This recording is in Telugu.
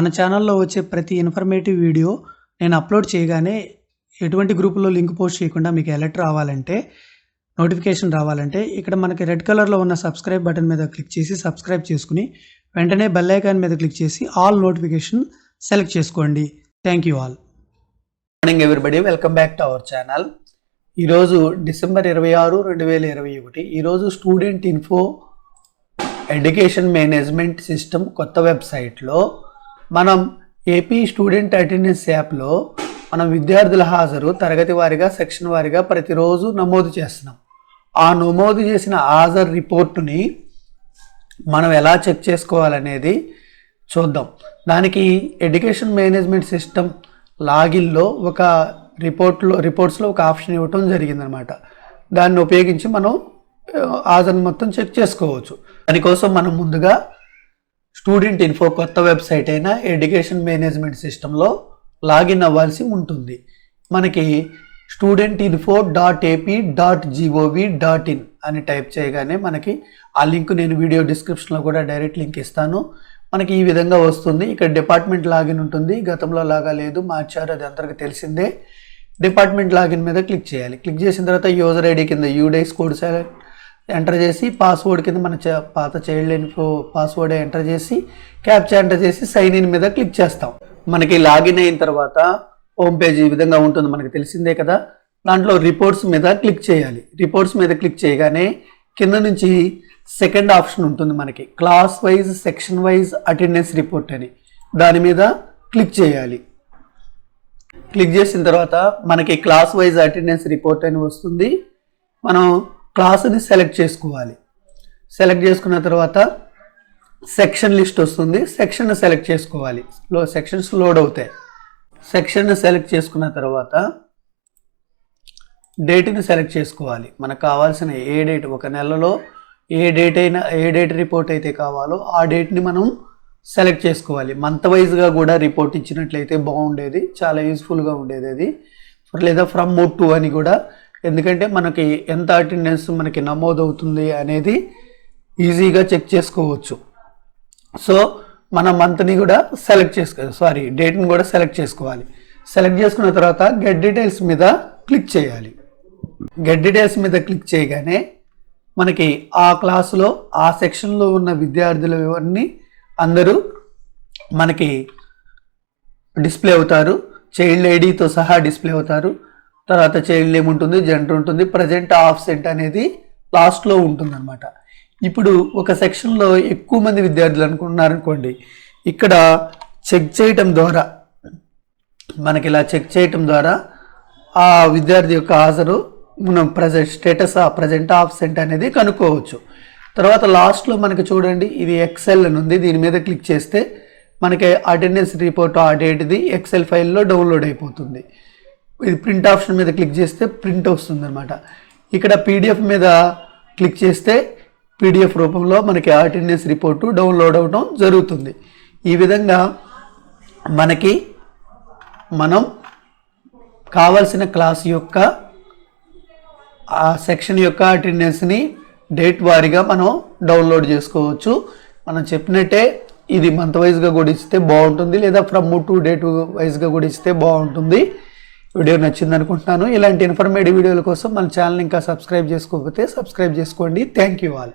మన ఛానల్లో వచ్చే ప్రతి ఇన్ఫర్మేటివ్ వీడియో నేను అప్లోడ్ చేయగానే ఎటువంటి గ్రూపులో లింక్ పోస్ట్ చేయకుండా మీకు అలర్ట్ రావాలంటే, నోటిఫికేషన్ రావాలంటే ఇక్కడ మనకి రెడ్ కలర్లో ఉన్న సబ్స్క్రైబ్ బటన్ మీద క్లిక్ చేసి సబ్స్క్రైబ్ చేసుకుని వెంటనే బెల్ ఐకాన్ మీద క్లిక్ చేసి ఆల్ నోటిఫికేషన్ సెలెక్ట్ చేసుకోండి. Thank you all. Morning everybody, welcome back to our channel. ఈరోజు డిసెంబర్ 26, 2021. ఈరోజు student info education management system కొత్త వెబ్సైట్లో మనం ఏపీ స్టూడెంట్ అటెండెన్స్ యాప్లో మనం విద్యార్థుల హాజరు తరగతి వారీగా, సెక్షన్ వారీగా ప్రతిరోజు నమోదు చేస్తున్నాం. ఆ నమోదు చేసిన హాజరు రిపోర్టుని మనం ఎలా చెక్ చేసుకోవాలనేది చూద్దాం. దానికి ఎడ్యుకేషన్ మేనేజ్మెంట్ సిస్టమ్ లాగిన్లో ఒక రిపోర్ట్స్లో ఒక ఆప్షన్ ఇవ్వటం జరిగిందనమాట. దాన్ని ఉపయోగించి మనం హాజరు మొత్తం చెక్ చేసుకోవచ్చు. దానికోసం మనం ముందుగా స్టూడెంట్ ఇన్ఫో కొత్త వెబ్సైట్ అయిన ఎడ్యుకేషన్ మేనేజ్మెంట్ సిస్టంలో లాగిన్ అవ్వాల్సి ఉంటుంది. మనకి studentinfo.ap.gov.in అని టైప్ చేయగానే మనకి ఆ లింక్ నేను వీడియో డిస్క్రిప్షన్లో కూడా డైరెక్ట్ లింక్ ఇస్తాను. మనకి ఈ విధంగా వస్తుంది. ఇక్కడ డిపార్ట్మెంట్ లాగిన్ ఉంటుంది. గతంలో లాగా లేదు, మార్చారు, అది అందరికీ తెలిసిందే. డిపార్ట్మెంట్ లాగిన్ మీద క్లిక్ చేయాలి. క్లిక్ చేసిన తర్వాత యూజర్ ఐడి కింద యూడైస్ కోడ్ ఎంటర్ చేసి, పాస్వర్డ్ కింద మన పాత చైల్డ్ ఇన్ఫో పాస్వర్డ్ ఎంటర్ చేసి, క్యాప్చా ఎంటర్ చేసి సైన్ ఇన్ మీద క్లిక్ చేస్తాం. మనకి లాగిన్ అయిన తర్వాత హోమ్ పేజ్ ఈ విధంగా ఉంటుంది, మనకి తెలిసిందే కదా. దాంట్లో రిపోర్ట్స్ మీద క్లిక్ చేయాలి. రిపోర్ట్స్ మీద క్లిక్ చేయగానే కింద నుంచి సెకండ్ ఆప్షన్ ఉంటుంది మనకి, class wise, section wise attendance report అని. దాని మీద క్లిక్ చేయాలి. క్లిక్ చేసిన తర్వాత మనకి క్లాస్ వైజ్ అటెండెన్స్ రిపోర్ట్ అని వస్తుంది. మనం క్లాసుని సెలెక్ట్ చేసుకోవాలి. సెలెక్ట్ చేసుకున్న తర్వాత సెక్షన్ లిస్ట్ వస్తుంది. సెక్షన్ సెలెక్ట్ చేసుకోవాలి. సెక్షన్స్ లోడ్ అవుతాయి. సెక్షన్ సెలెక్ట్ చేసుకున్న తర్వాత డేట్ని సెలెక్ట్ చేసుకోవాలి. మనకు కావాల్సిన ఏ డేట్, ఒక నెలలో ఏ డేట్ రిపోర్ట్ అయితే కావాలో ఆ డేట్ని మనం సెలెక్ట్ చేసుకోవాలి. మంత్ వైజ్గా కూడా రిపోర్ట్ ఇచ్చినట్లయితే బాగుండేది, చాలా యూస్ఫుల్గా ఉండేది అది. లేదా ఫ్రమ్ మోడ్ టు అని కూడా, ఎందుకంటే మనకి ఎంత అటెండెన్స్ మనకి నమోదవుతుంది అనేది ఈజీగా చెక్ చేసుకోవచ్చు. సో మన మంత్ని కూడా డేట్ని కూడా సెలెక్ట్ చేసుకోవాలి. సెలెక్ట్ చేసుకున్న తర్వాత గెట్ డీటెయిల్స్ మీద క్లిక్ చేయాలి. గెట్ డీటెయిల్స్ మీద క్లిక్ చేయగానే మనకి ఆ క్లాసులో ఆ సెక్షన్లో ఉన్న విద్యార్థులు ఇవన్నీ అందరూ మనకి డిస్ప్లే అవుతారు. చైల్డ్ ఐడితో సహా డిస్ప్లే అవుతారు. తర్వాత చైల్డ్ నేమ్ ఉంటుంది, జెండర్ ఉంటుంది, ప్రజెంట్ ఆబ్సెంట్ అనేది లాస్ట్లో ఉంటుంది అనమాట. ఇప్పుడు ఒక సెక్షన్లో ఎక్కువ మంది విద్యార్థులు అనుకుంటున్నారనుకోండి, ఇక్కడ చెక్ చేయటం ద్వారా మనకి ఇలా చెక్ చేయటం ద్వారా ఆ విద్యార్థి యొక్క హాజరు మనం ప్రజెంట్ ఆబ్సెంట్ అనేది కనుక్కోవచ్చు. తర్వాత లాస్ట్లో మనకి చూడండి, ఇది ఎక్సెల్ అని ఉంది. దీని మీద క్లిక్ చేస్తే మనకి అటెండెన్స్ రిపోర్ట్ ఆ డేట్ది ఎక్సెల్ ఫైల్లో డౌన్లోడ్ అయిపోతుంది. ఇది ప్రింట్ ఆప్షన్ మీద క్లిక్ చేస్తే ప్రింట్ వస్తుంది అనమాట. ఇక్కడ పీడిఎఫ్ మీద క్లిక్ చేస్తే పీడిఎఫ్ రూపంలో మనకి అటెండెన్స్ రిపోర్టు డౌన్లోడ్ అవ్వడం జరుగుతుంది. ఈ విధంగా మనం కావాల్సిన క్లాస్ యొక్క ఆ సెక్షన్ యొక్క అటెండెన్స్ని డేట్ వారీగా మనం డౌన్లోడ్ చేసుకోవచ్చు. మనం చెప్పినట్టే ఇది మంత్ వైజ్గా కూడా ఇస్తే బాగుంటుంది, లేదా ఫ్రమ్ టు డేట్ వైజ్గా కూడా ఇస్తే బాగుంటుంది. వీడియో నచ్చింది అనుకుంటున్నాను. ఇలాంటి ఇన్ఫర్మేటివ్ వీడియోల కోసం మన ఛానల్ ఇంకా సబ్స్క్రైబ్ చేసుకోకపోతే సబ్స్క్రైబ్ చేసుకోండి. Thank you all.